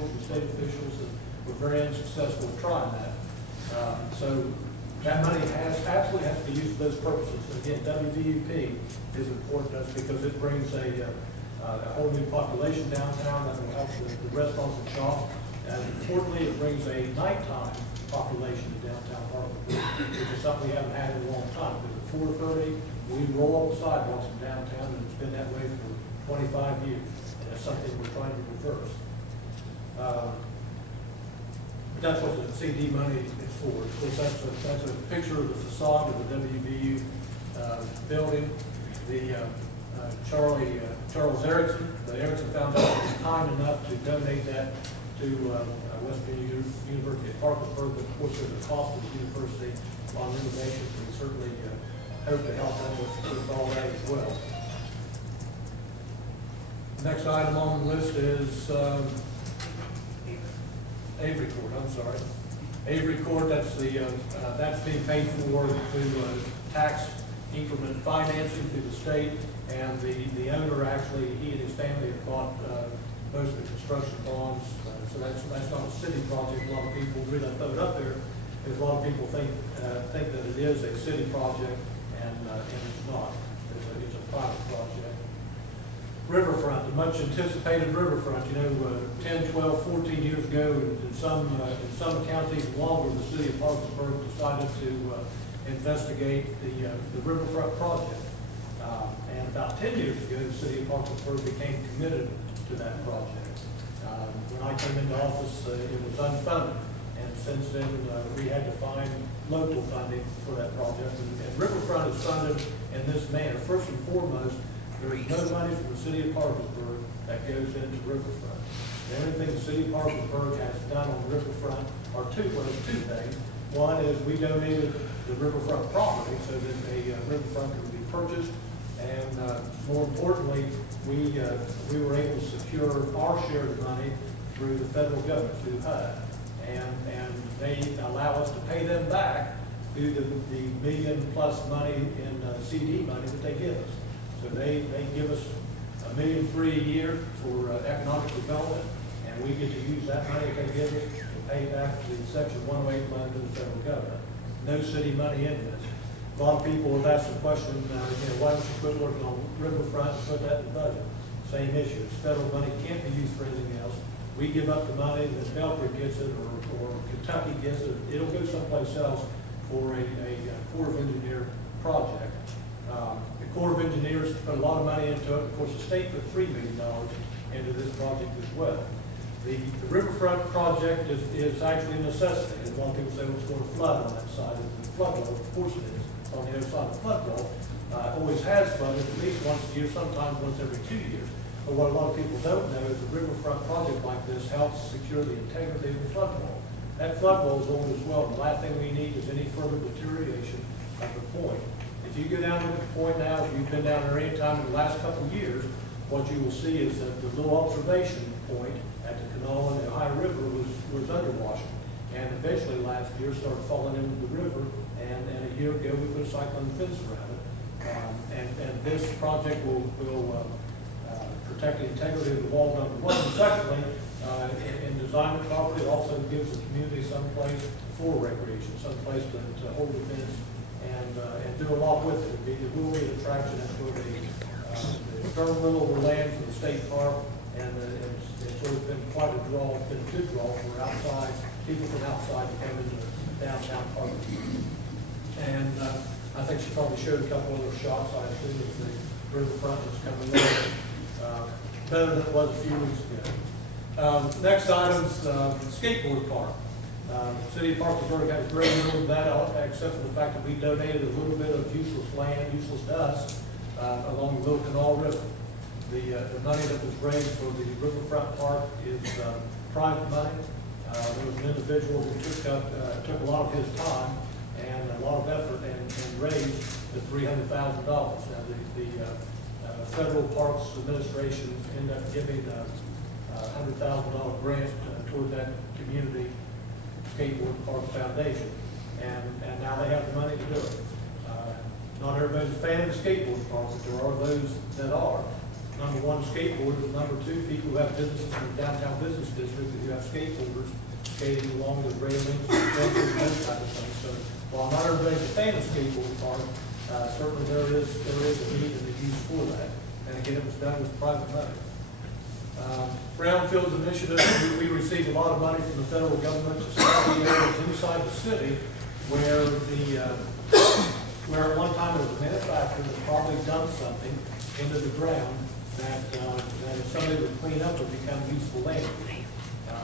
officials, the state officials, and were very unsuccessful in trying that. So that money absolutely has to be used for those purposes. And again, WVUP is important to us because it brings a whole new population downtown that will help the restaurants and shops. And importantly, it brings a nighttime population to downtown Hartford, which is something we haven't had in a long time. Because at 4:30, we roll up the sidewalks in downtown, and it's been that way for 25 years. And that's something we're trying to reverse. That's what the CD money is for. Of course, that's a picture of the facade of the WVU building. The Charles Erickson, the Erickson Foundation was kind enough to donate that to West Virginia University at Parkersburg. But of course, there's a cost to the university on renovations. We certainly hope to help them with all that as well. The next item on the list is Avery Court. I'm sorry, Avery Court. That's being paid for through tax increment financing through the state, and the owner actually, he and his family have bought most of the construction bonds. So that's not a city project. A lot of people really throw it up there because a lot of people think that it is a city project, and it's not. It's a private project. Riverfront, the much anticipated riverfront. 10, 12, 14 years ago, in some accounts even longer, the city of Parkersburg decided to investigate the riverfront project. And about 10 years ago, the city of Parkersburg became committed to that project. When I came into office, it was unfunded, and since then we had to find local funding for that project. And riverfront is funded in this manner. First and foremost, there is no money from the city of Parkersburg that goes into riverfront. The only thing the city of Parkersburg has done on the riverfront are two things. One is we donated the riverfront property so that a riverfront could be purchased, and more importantly, we were able to secure our share of the money through the federal government, through HUD, and they allow us to pay them back through the $1 million+ money in CD money that they give us. So they give us $1.3 million a year for economic development, and we get to use that money that they give us to pay back the Section 108 loan to the federal government. No city money in this. A lot of people have asked the question, why don't you quit working on riverfront and put that in the budget? Same issue. Federal money can't be used for anything else. We give up the money, that Belgrade gets it, or Kentucky gets it. It'll go someplace else for a Corps of Engineer project. The Corps of Engineers put a lot of money into it. Of course, the state put $3 million into this project as well. The riverfront project is actually a necessity. And a lot of people say, well, it's going to flood on that side of the flood wall. Of course it is. On the other side of the flood wall, always has flooded at least once a year, sometimes once every 2 years. But what a lot of people don't know is a riverfront project like this helps secure the integrity of the flood wall. That flood wall is old as well. The last thing we need is any further deterioration of the point. If you go down to the point now, if you've been down there any time in the last couple of years, what you will see is that the little observation point at the Canal and the Ohio River was underwashing. And eventually last year started falling into the river, and a year ago we put a cyclone fence around it. And this project will protect the integrity of the wall, number one. And secondly, in designing property, it also gives the community some place for recreation, some place to hold events and do a lot with it. It will be an attraction. That's where the terminal over land for the state park, and it's always been quite a draw. It's been a good draw for outside people from outside to come into downtown park. And I think she probably showed a couple other shots. I assume that the riverfront is coming in better than it was a few weeks ago. Next item is skateboard park. The city of Parkersburg has a great deal of that, except for the fact that we donated a little bit of useless land, useless dust, along the Little Canal River. The money that was raised for the riverfront park is private money. There was an individual who took a lot of his time and a lot of effort and raised the $300,000. Now the Federal Parks Administration ended up giving a $100,000 grant toward that community skateboard park foundation, and now they have the money to do it. Not everybody's a fan of the skateboard park, but there are those that are. Number one, skateboarders. Number two, people who have businesses in the downtown business district who have have skateboarders skating along the railings, and benches, and those type of things. So while not everybody's a fan of skateboard park, certainly there is a need and a use for that. And again, it was done with private money. Brownfields initiative, we received a lot of money from the federal government to study areas inside the city where where at one time it was a manufacturer that probably dumped something into the ground that if somebody would clean up would become useful land.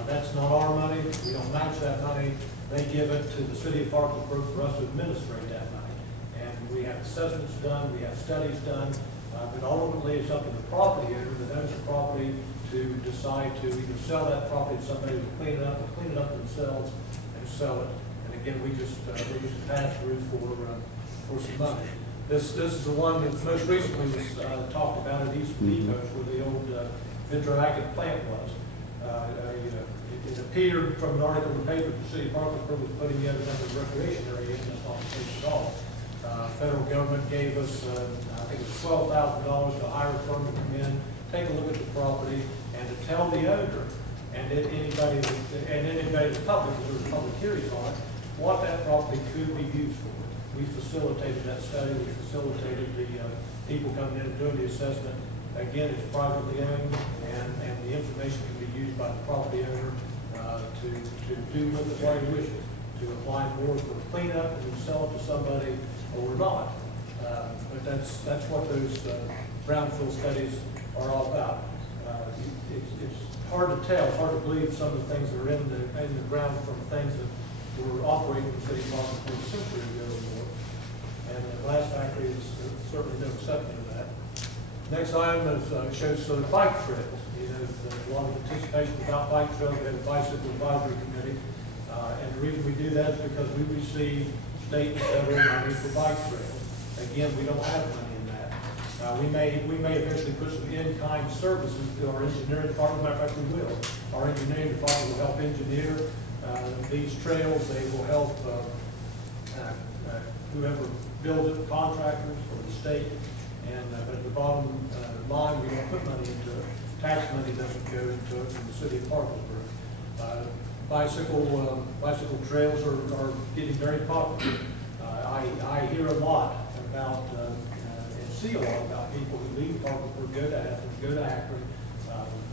That's not our money. We don't match that money. They give it to the city of Parkersburg for us to administrate that money. And we have assessments done, we have studies done, but ultimately it's up to the property owner that owns the property to decide to either sell that property to somebody who will clean it up or clean it up themselves and sell it. And again, we just pass through for some money. This is the one that most recently was talked about at East Depot, where the old Venture plant was. It appeared from an article in the paper that the city of Parkersburg was putting yet another recreation area in. That's not the case at all. Federal government gave us, I think it was $12,000 to hire a firm to come in, take a look at the property, and to tell the owner and anybody in the public, because there was public hearings on it, what that property could be used for. We facilitated that study. We facilitated the people coming in and doing the assessment. Again, it's privately owned, and the information can be used by the property owner to do with it what he wishes, to apply more for cleanup and then sell it to somebody or not. But that's what those brownfield studies are all about. It's hard to tell, it's hard to believe some of the things that are in the ground from things that were operating in the city of Parkersburg a century ago or more. And the glass factory is certainly no exception to that. Next item is, shows the bike trails. You know, there's a lot of anticipation about bike trails. We have a bicycle advisory committee. And the reason we do that is because we receive state and federal money for bike trails. Again, we don't have money in that. We may eventually put some in-kind services to our engineering department. Matter of fact, we will. Our engineering department will help engineer these trails. They will help whoever builds it, contractors or the state. And but at the bottom line, we don't put money into it. Tax money doesn't go into it from the city of Parkersburg. Bicycle trails are getting very popular. I hear a lot about and see a lot about people who leave Parkersburg, go to Athens, go to Akron.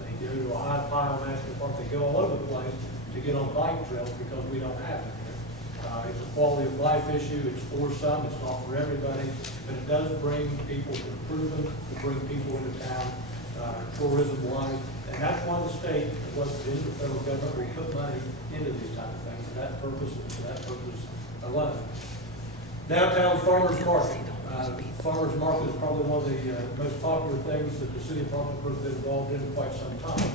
They go to Ohio Pile National Park. They go all over the place to get on bike trails because we don't have it here. It's a quality of life issue. It's for some. It's not for everybody. But it does bring people to improvement, to bring people into town, tourism-wise. And that's why the state, was in the federal government, will put money into these type of things for that purpose and for that purpose alone. Downtown Farmers Market. Farmers Market is probably one of the most popular things that the city of Parkersburg has been involved in quite some time.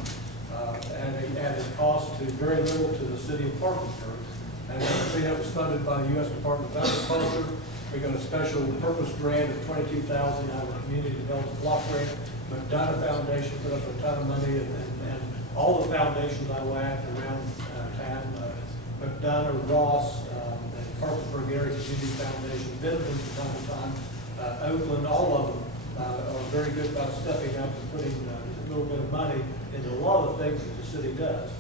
And it costs very little to the city of Parkersburg. And you see that was funded by the U.S. Department of Agriculture. We got a special purpose grant of $22,000 out of the Community Development Block Grant. McDonough Foundation put up a ton of money, and all the foundations I went around town, McDonough, Ross, the Parkersburg Area Community Foundation, Benton from time to time, Oakland, all of them are very good about stepping up and putting a little bit of money into a lot of the things that the city does.